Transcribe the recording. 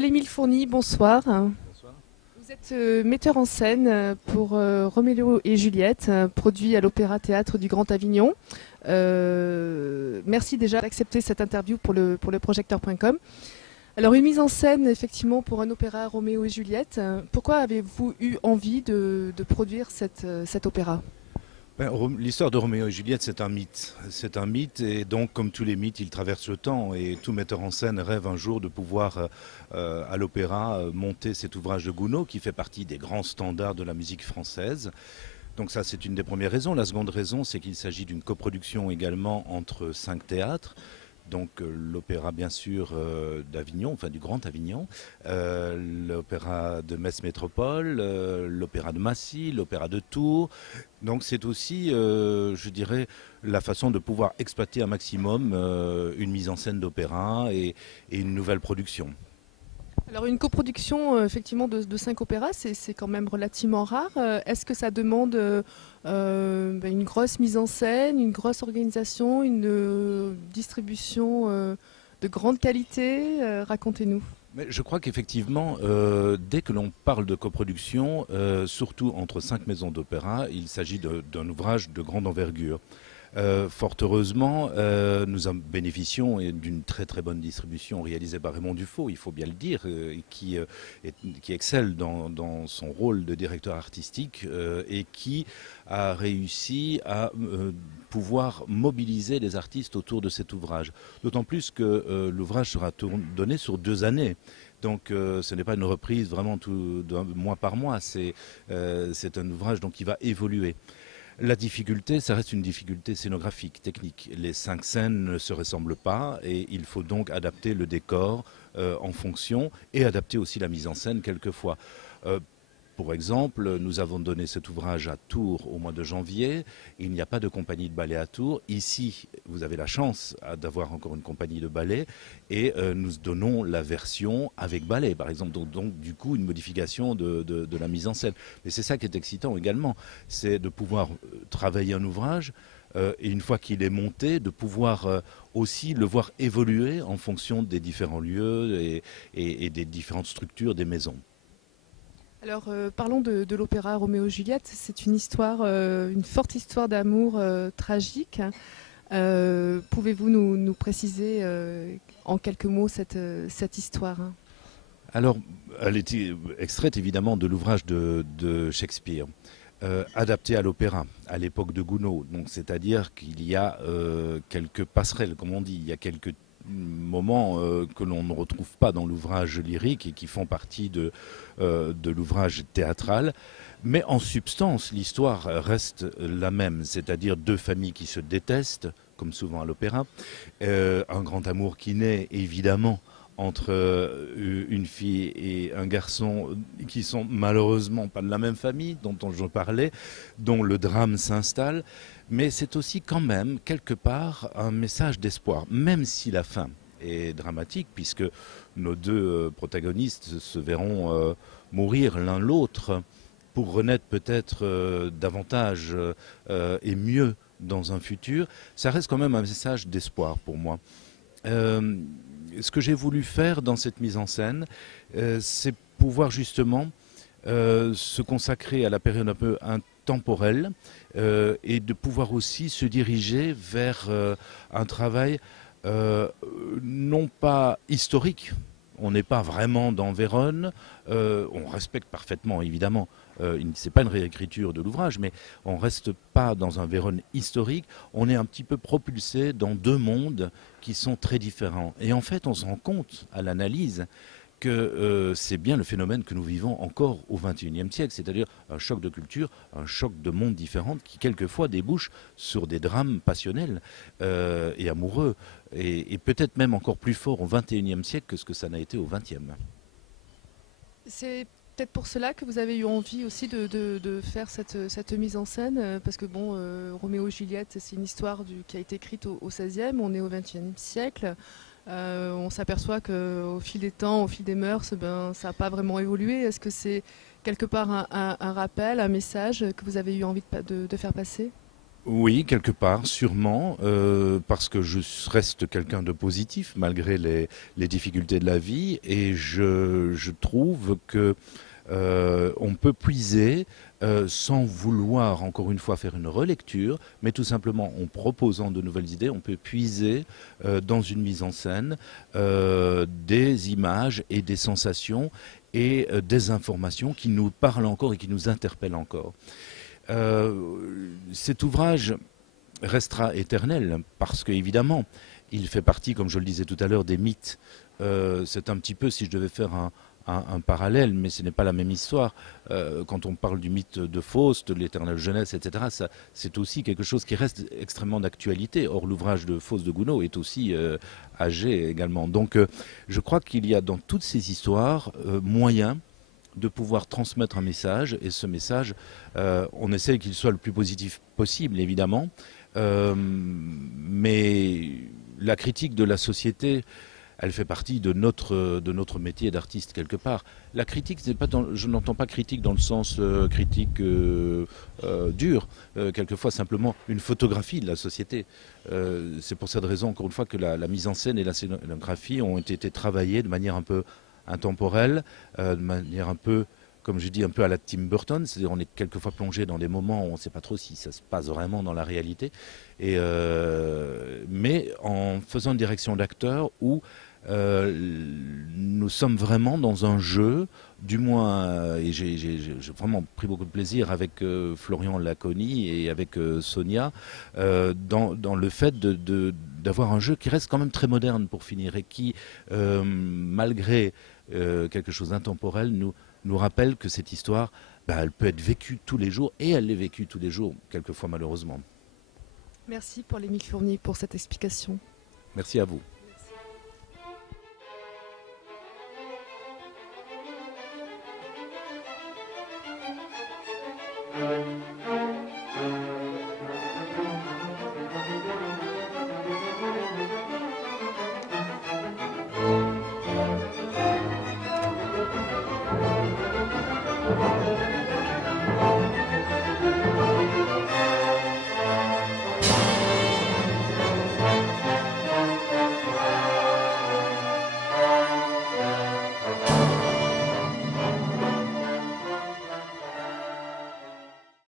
Paul-Émile Fourny, bonsoir. Bonsoir. Vous êtes metteur en scène pour Roméo et Juliette, produit à l'Opéra Théâtre du Grand Avignon. Merci déjà d'accepter cette interview pour le projecteur.com. Alors une mise en scène effectivement pour un opéra Roméo et Juliette. Pourquoi avez-vous eu envie de produire cet opéra ? L'histoire de Roméo et Juliette, c'est un mythe. C'est un mythe et donc, comme tous les mythes, il traverse le temps. Et tout metteur en scène rêve un jour de pouvoir, à l'opéra, monter cet ouvrage de Gounod qui fait partie des grands standards de la musique française. Donc ça, c'est une des premières raisons. La seconde raison, c'est qu'il s'agit d'une coproduction également entre 5 théâtres. Donc l'opéra bien sûr d'Avignon, enfin du Grand Avignon, l'opéra de Metz Métropole, l'opéra de Massy, l'opéra de Tours. Donc c'est aussi, je dirais, la façon de pouvoir exploiter un maximum une mise en scène d'opéra et une nouvelle production. Alors une coproduction effectivement de 5 opéras, c'est quand même relativement rare. Est-ce que ça demande une grosse mise en scène, une grosse organisation, une distribution de grande qualité? Racontez-nous. Mais je crois qu'effectivement, dès que l'on parle de coproduction, surtout entre 5 maisons d'opéra, il s'agit d'un ouvrage de grande envergure. Fort heureusement, nous en bénéficions d'une très très bonne distribution réalisée par Raymond Dufaux, il faut bien le dire, qui excelle dans son rôle de directeur artistique et qui a réussi à pouvoir mobiliser les artistes autour de cet ouvrage. D'autant plus que l'ouvrage sera donné sur 2 années. Donc ce n'est pas une reprise vraiment mois par mois, c'est un ouvrage donc, qui va évoluer. La difficulté, ça reste une difficulté scénographique, technique. Les 5 scènes ne se ressemblent pas et il faut donc adapter le décor en fonction et adapter aussi la mise en scène quelquefois. Pour exemple, nous avons donné cet ouvrage à Tours au mois de janvier. Il n'y a pas de compagnie de ballet à Tours. Ici, vous avez la chance d'avoir encore une compagnie de ballet et nous donnons la version avec ballet, par exemple. Donc du coup, une modification de la mise en scène. Mais c'est ça qui est excitant également, c'est de pouvoir travailler un ouvrage et une fois qu'il est monté, de pouvoir aussi le voir évoluer en fonction des différents lieux et des différentes structures des maisons. Alors parlons de l'opéra Roméo et Juliette. C'est une histoire, une forte histoire d'amour tragique. Pouvez-vous nous préciser en quelques mots cette histoire? Alors, elle était extraite évidemment de l'ouvrage de Shakespeare, adapté à l'opéra, à l'époque de Gounod. Donc, c'est-à-dire qu'il y a quelques passerelles, comme on dit, il y a quelques moments que l'on ne retrouve pas dans l'ouvrage lyrique et qui font partie de l'ouvrage théâtral. Mais en substance, l'histoire reste la même, c'est-à-dire 2 familles qui se détestent, comme souvent à l'opéra, un grand amour qui naît évidemment entre une fille et un garçon qui sont malheureusement pas de la même famille, dont je parlais, dont le drame s'installe. Mais c'est aussi quand même, quelque part, un message d'espoir, même si la fin est dramatique, puisque nos 2 protagonistes se verront mourir l'un l'autre pour renaître peut-être davantage et mieux dans un futur. Ça reste quand même un message d'espoir pour moi. Ce que j'ai voulu faire dans cette mise en scène, c'est pouvoir justement se consacrer à la période un peu intemporelle et de pouvoir aussi se diriger vers un travail non pas historique. On n'est pas vraiment dans Vérone, on respecte parfaitement évidemment, ce n'est pas une réécriture de l'ouvrage, mais on ne reste pas dans un Vérone historique, on est un petit peu propulsé dans 2 mondes qui sont très différents. Et en fait, on se rend compte à l'analyse que c'est bien le phénomène que nous vivons encore au XXIe siècle, c'est-à-dire un choc de culture, un choc de mondes différents qui quelquefois débouchent sur des drames passionnels et amoureux, et peut-être même encore plus fort au XXIe siècle que ce que ça n'a été au XXe. C'est peut-être pour cela que vous avez eu envie aussi de faire cette mise en scène, parce que bon, Roméo et Juliette, c'est une histoire qui a été écrite au XVIe, on est au XXe siècle. On s'aperçoit qu'au fil des temps, au fil des mœurs, ça n'a pas vraiment évolué. Est-ce que c'est quelque part un rappel, un message que vous avez eu envie de faire passer? Oui, quelque part, sûrement, parce que je reste quelqu'un de positif malgré les difficultés de la vie, et je trouve que on peut puiser sans vouloir encore une fois faire une relecture, mais tout simplement en proposant de nouvelles idées, on peut puiser dans une mise en scène des images et des sensations et des informations qui nous parlent encore et qui nous interpellent encore. Cet ouvrage restera éternel parce qu'évidemment, il fait partie, comme je le disais tout à l'heure, des mythes. C'est un petit peu, si je devais faire un parallèle, mais ce n'est pas la même histoire. Quand on parle du mythe de Faust, de l'éternelle jeunesse, etc., c'est aussi quelque chose qui reste extrêmement d'actualité. Or, l'ouvrage de Faust de Gounod est aussi âgé également. Donc, je crois qu'il y a dans toutes ces histoires moyen de pouvoir transmettre un message, et ce message, on essaie qu'il soit le plus positif possible, évidemment, mais la critique de la société, elle fait partie de notre métier d'artiste quelque part. La critique, c'est pas je n'entends pas critique dans le sens critique dur, quelquefois simplement une photographie de la société. C'est pour cette raison, encore une fois, que la mise en scène et la scénographie ont été travaillées de manière un peu intemporelle, de manière un peu, comme je dis, un peu à la Tim Burton, c'est-à-dire on est quelquefois plongé dans des moments où on ne sait pas trop si ça se passe vraiment dans la réalité, et, mais en faisant une direction d'acteur où nous sommes vraiment dans un jeu, du moins, et j'ai vraiment pris beaucoup de plaisir avec Florian Laconi et avec Sonia, dans le fait d'avoir un jeu qui reste quand même très moderne pour finir et qui, malgré quelque chose d'intemporel, nous rappelle que cette histoire, bah, elle peut être vécue tous les jours, et elle l'est vécue tous les jours, quelquefois malheureusement. Merci pour l'Émile Fournier pour cette explication. Merci à vous.